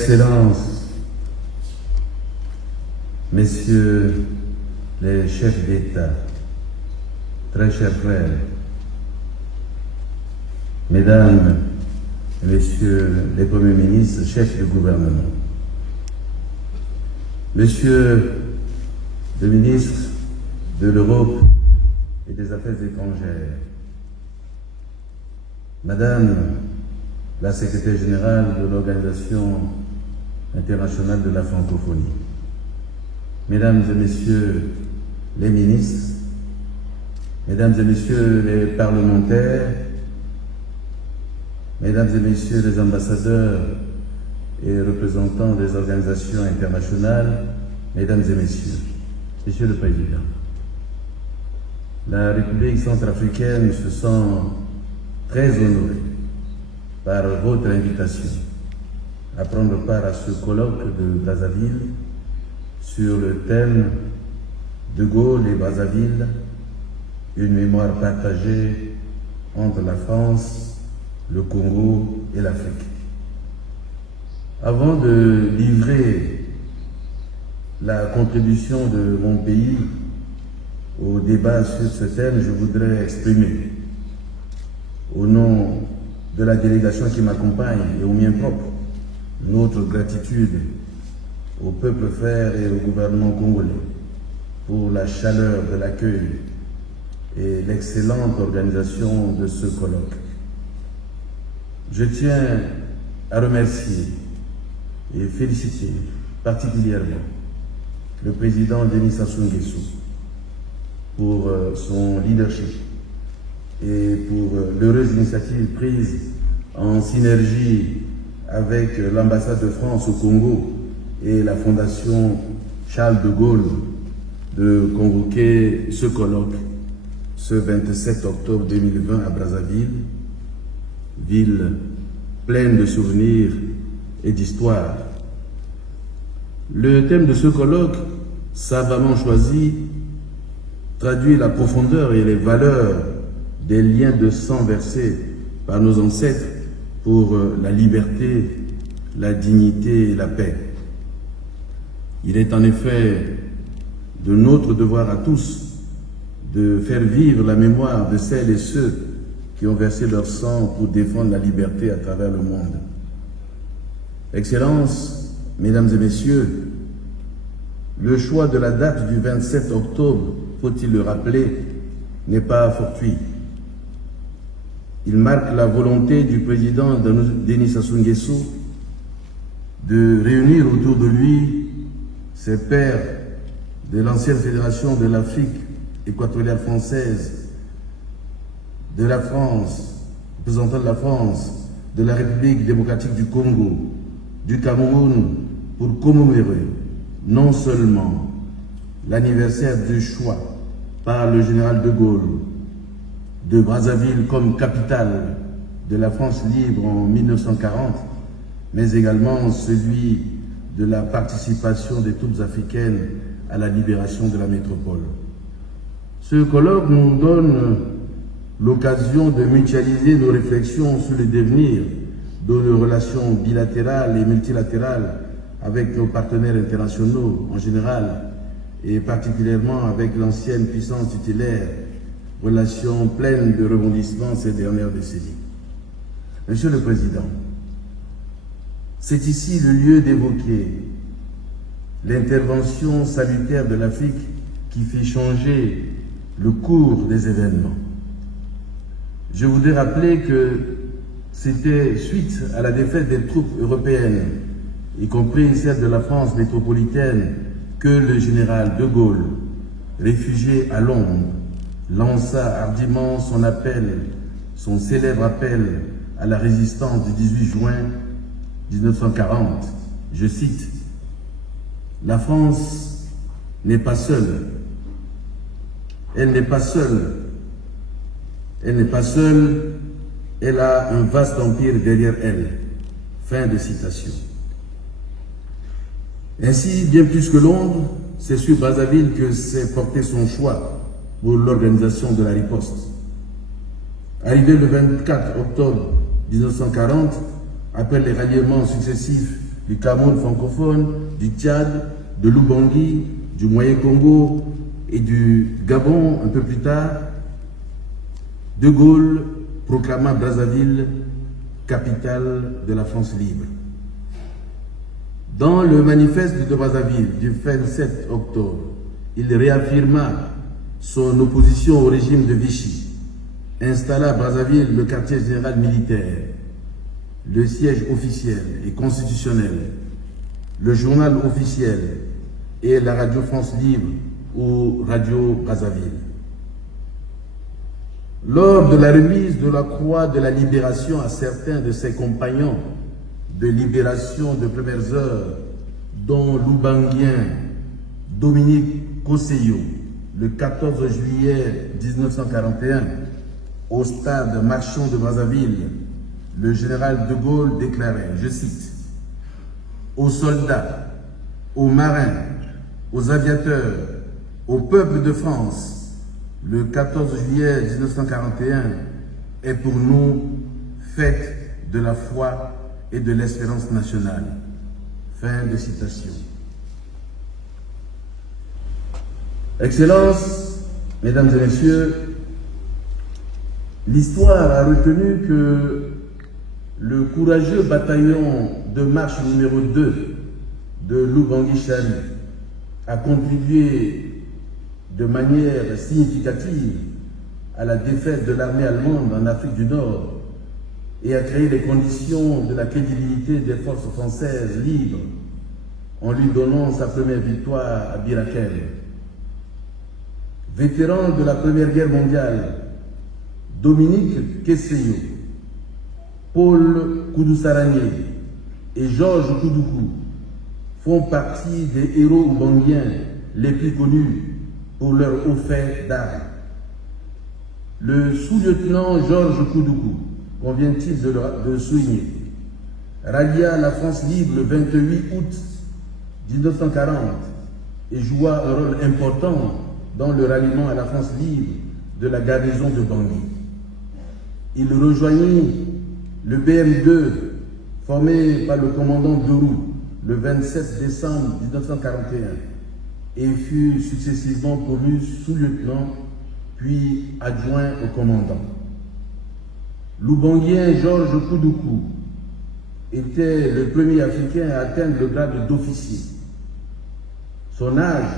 Excellences, Messieurs les chefs d'État, très chers frères, Mesdames et Messieurs les Premiers ministres, chefs de gouvernement, Monsieur le ministre de l'Europe et des Affaires étrangères, Madame la secrétaire générale de l'Organisation internationale de la francophonie, Mesdames et Messieurs les ministres, Mesdames et Messieurs les parlementaires, Mesdames et Messieurs les ambassadeurs et représentants des organisations internationales, Mesdames et Messieurs, Monsieur le Président, la République centrafricaine se sent très honorée par votre invitation à prendre part à ce colloque de Brazzaville sur le thème De Gaulle et Brazzaville, une mémoire partagée entre la France, le Congo et l'Afrique. Avant de livrer la contribution de mon pays au débat sur ce thème, je voudrais exprimer, au nom de la délégation qui m'accompagne et au mien propre, notre gratitude au peuple frère et au gouvernement congolais pour la chaleur de l'accueil et l'excellente organisation de ce colloque. Je tiens à remercier et féliciter particulièrement le président Denis Sassou Nguesso pour son leadership et pour l'heureuse initiative prise en synergie avec l'ambassade de France au Congo et la Fondation Charles de Gaulle de convoquer ce colloque ce 27 octobre 2020 à Brazzaville, ville pleine de souvenirs et d'histoire. Le thème de ce colloque, savamment choisi, traduit la profondeur et les valeurs des liens de sang versés par nos ancêtres pour la liberté, la dignité et la paix. Il est en effet de notre devoir à tous de faire vivre la mémoire de celles et ceux qui ont versé leur sang pour défendre la liberté à travers le monde. Excellences, Mesdames et Messieurs, le choix de la date du 27 octobre, faut-il le rappeler, n'est pas fortuit. Il marque la volonté du président Denis Sassou Nguesso de réunir autour de lui ses pairs de l'ancienne fédération de l'Afrique équatoriale française, de la France, représentant de la France, de la République démocratique du Congo, du Cameroun, pour commémorer non seulement l'anniversaire du choix par le général de Gaulle de Brazzaville comme capitale de la France libre en 1940, mais également celui de la participation des troupes africaines à la libération de la métropole. Ce colloque nous donne l'occasion de mutualiser nos réflexions sur le devenir de nos relations bilatérales et multilatérales avec nos partenaires internationaux en général et particulièrement avec l'ancienne puissance tutélaire, relations pleines de rebondissements ces dernières décennies. Monsieur le Président, c'est ici le lieu d'évoquer l'intervention salutaire de l'Afrique qui fit changer le cours des événements. Je voudrais rappeler que c'était suite à la défaite des troupes européennes, y compris celle de la France métropolitaine, que le général de Gaulle, réfugié à Londres, lança hardiment son appel, son célèbre appel à la résistance du 18 juin 1940. Je cite, « La France n'est pas seule. Elle n'est pas seule. Elle n'est pas seule. Elle a un vaste empire derrière elle. » Fin de citation. Ainsi, bien plus que Londres, c'est sur Brazzaville que s'est porté son choix pour l'organisation de la riposte. Arrivé le 24 octobre 1940, après les ralliements successifs du Cameroun francophone, du Tchad, de l'Oubangui, du Moyen-Congo et du Gabon un peu plus tard, De Gaulle proclama Brazzaville capitale de la France libre. Dans le manifeste de Brazzaville du 27 octobre, il réaffirma son opposition au régime de Vichy, installa à Brazzaville le quartier général militaire, le siège officiel et constitutionnel, le journal officiel et la radio France Libre ou Radio Brazzaville. Lors de la remise de la Croix de la Libération à certains de ses compagnons de libération de premières heures, dont l'Oubanguien Dominique Kosseyo, le 14 juillet 1941, au stade Marchand de Brazzaville, le général de Gaulle déclarait, je cite, « Aux soldats, aux marins, aux aviateurs, au peuple de France, le 14 juillet 1941 est pour nous fête de la foi et de l'espérance nationale. » Fin de citation. Excellences, Mesdames et Messieurs, l'histoire a retenu que le courageux bataillon de marche numéro 2 de l'Oubangui-Chari a contribué de manière significative à la défaite de l'armée allemande en Afrique du Nord et a créé les conditions de la crédibilité des forces françaises libres en lui donnant sa première victoire à Bir Hakeim. Vétéran de la Première Guerre mondiale, Dominique Kosseyo, Paul Koudou-Saranié et Georges Koudoukou font partie des héros oubanguiens les plus connus pour leur haut fait d'armes. Le sous-lieutenant Georges Koudoukou, convient-il de souligner, rallia la France libre le 28 août 1940 et joua un rôle important dans le ralliement à la France libre de la garnison de Bangui. Il rejoignit le BM2 formé par le commandant Deroux le 27 décembre 1941 et fut successivement promu sous-lieutenant puis adjoint au commandant. L'Oubanguien Georges Koudoukou était le premier Africain à atteindre le grade d'officier. Son âge,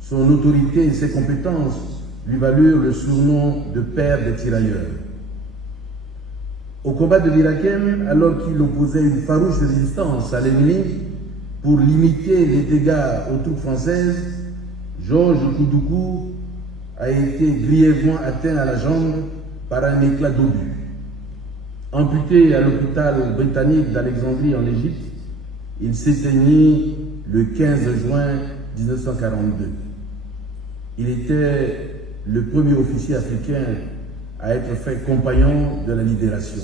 son autorité et ses compétences lui valurent le surnom de père des tirailleurs. Au combat de Bir Hakeim, alors qu'il opposait une farouche résistance à l'ennemi pour limiter les dégâts aux troupes françaises, Georges Koudoukou a été grièvement atteint à la jambe par un éclat d'obus. Amputé à l'hôpital britannique d'Alexandrie en Égypte, il s'éteignit le 15 juin 1942. Il était le premier officier africain à être fait compagnon de la libération.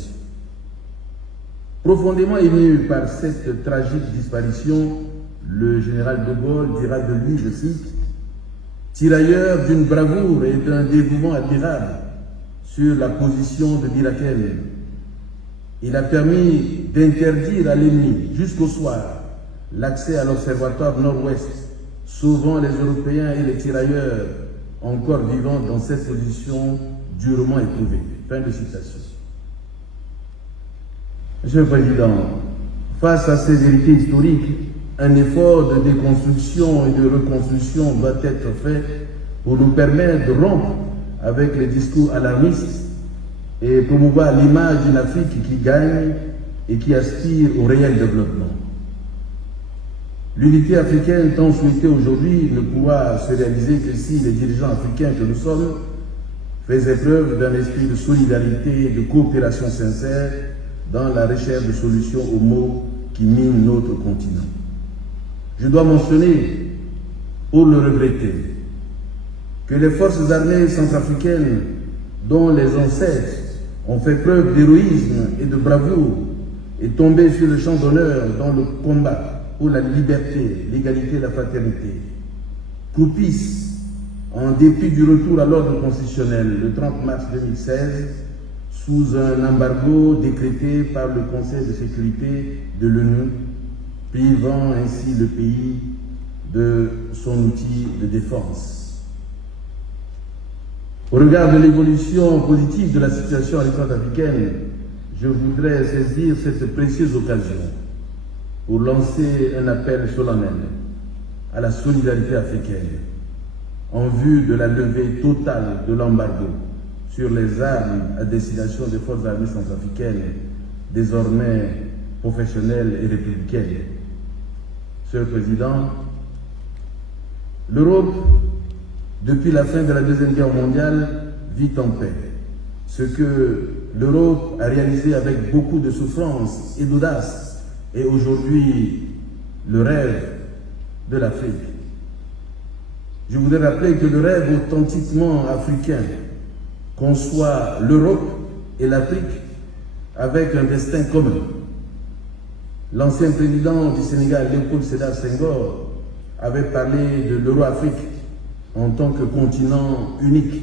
Profondément ému par cette tragique disparition, le général de Gaulle dira de lui, je cite, « Tirailleur d'une bravoure et d'un dévouement admirable sur la position de Bir Hakeim. Il a permis d'interdire à l'ennemi, jusqu'au soir, l'accès à l'observatoire nord-ouest, sauvant les Européens et les tirailleurs encore vivants dans cette position durement éprouvée. » Fin de citation. Monsieur le Président, face à ces héritiers historiques, un effort de déconstruction et de reconstruction doit être fait pour nous permettre de rompre avec les discours alarmistes et promouvoir l'image d'une Afrique qui gagne et qui aspire au réel développement. L'unité africaine tant souhaitée aujourd'hui ne pourra se réaliser que si les dirigeants africains que nous sommes faisaient preuve d'un esprit de solidarité et de coopération sincère dans la recherche de solutions aux maux qui minent notre continent. Je dois mentionner, pour le regretter, que les forces armées centrafricaines, dont les ancêtres ont fait preuve d'héroïsme et de bravoure, et tombé sur le champ d'honneur dans le combat pour la liberté, l'égalité et la fraternité, croupissent, en dépit du retour à l'ordre constitutionnel le 30 mars 2016, sous un embargo décrété par le Conseil de sécurité de l'ONU privant ainsi le pays de son outil de défense. Au regard de l'évolution positive de la situation à l'école africaine, je voudrais saisir cette précieuse occasion pour lancer un appel solennel à la solidarité africaine en vue de la levée totale de l'embargo sur les armes à destination des forces armées centrafricaines, désormais professionnelles et républicaines. Monsieur le Président, l'Europe, depuis la fin de la Deuxième Guerre mondiale, vit en paix. Ce que l'Europe a réalisé avec beaucoup de souffrance et d'audace est aujourd'hui le rêve de l'Afrique. Je voudrais rappeler que le rêve authentiquement africain conçoit l'Europe et l'Afrique avec un destin commun. L'ancien président du Sénégal, Léopold Sédar Senghor, avait parlé de l'Euro-Afrique en tant que continent unique.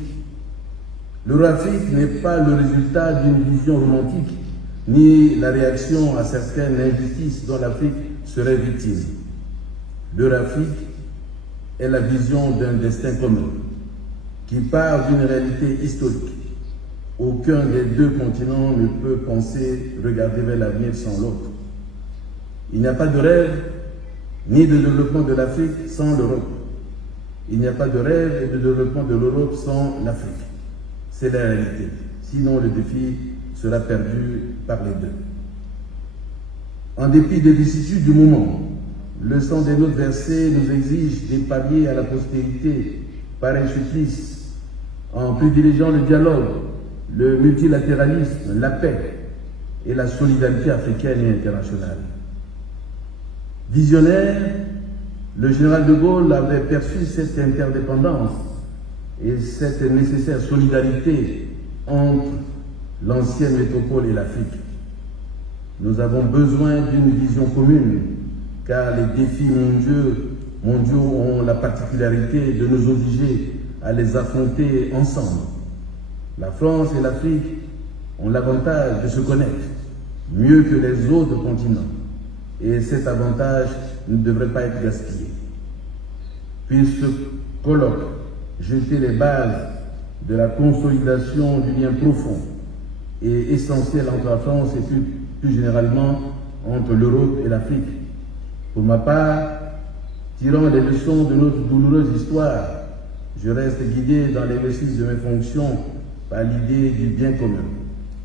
L'Euro-Afrique n'est pas le résultat d'une vision romantique, ni la réaction à certaines injustices dont l'Afrique serait victime. L'Euro-Afrique est la vision d'un destin commun, qui part d'une réalité historique. Aucun des deux continents ne peut penser regarder vers l'avenir sans l'autre. Il n'y a pas de rêve ni de développement de l'Afrique sans l'Europe. Il n'y a pas de rêve et de développement de l'Europe sans l'Afrique. C'est la réalité. Sinon, le défi sera perdu par les deux. En dépit des vicissitudes du moment, le sang des nôtres versés nous exige d'épargner à la postérité par un supplice en privilégiant le dialogue, le multilatéralisme, la paix et la solidarité africaine et internationale. Visionnaire, le général de Gaulle avait perçu cette interdépendance et cette nécessaire solidarité entre l'ancienne métropole et l'Afrique. Nous avons besoin d'une vision commune, car les défis mondiaux ont la particularité de nous obliger à les affronter ensemble. La France et l'Afrique ont l'avantage de se connaître mieux que les autres continents, et cet avantage ne devrait pas être gaspillé. Puis ce colloque jeter les bases de la consolidation du lien profond et essentiel entre la France et plus généralement entre l'Europe et l'Afrique. Pour ma part, tirant les leçons de notre douloureuse histoire, je reste guidé dans l'exercice de mes fonctions par l'idée du bien commun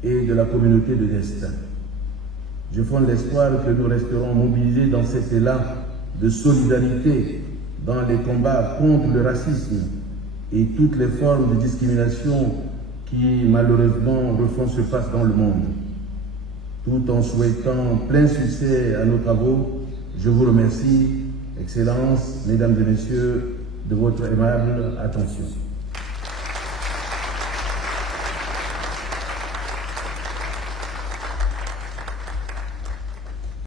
et de la communauté de destin. Je fonde l'espoir que nous resterons mobilisés dans cet élan de solidarité dans les combats contre le racisme et toutes les formes de discrimination qui malheureusement refont surface dans le monde. Tout en souhaitant plein succès à nos travaux, je vous remercie, Excellences, Mesdames et Messieurs, de votre aimable attention.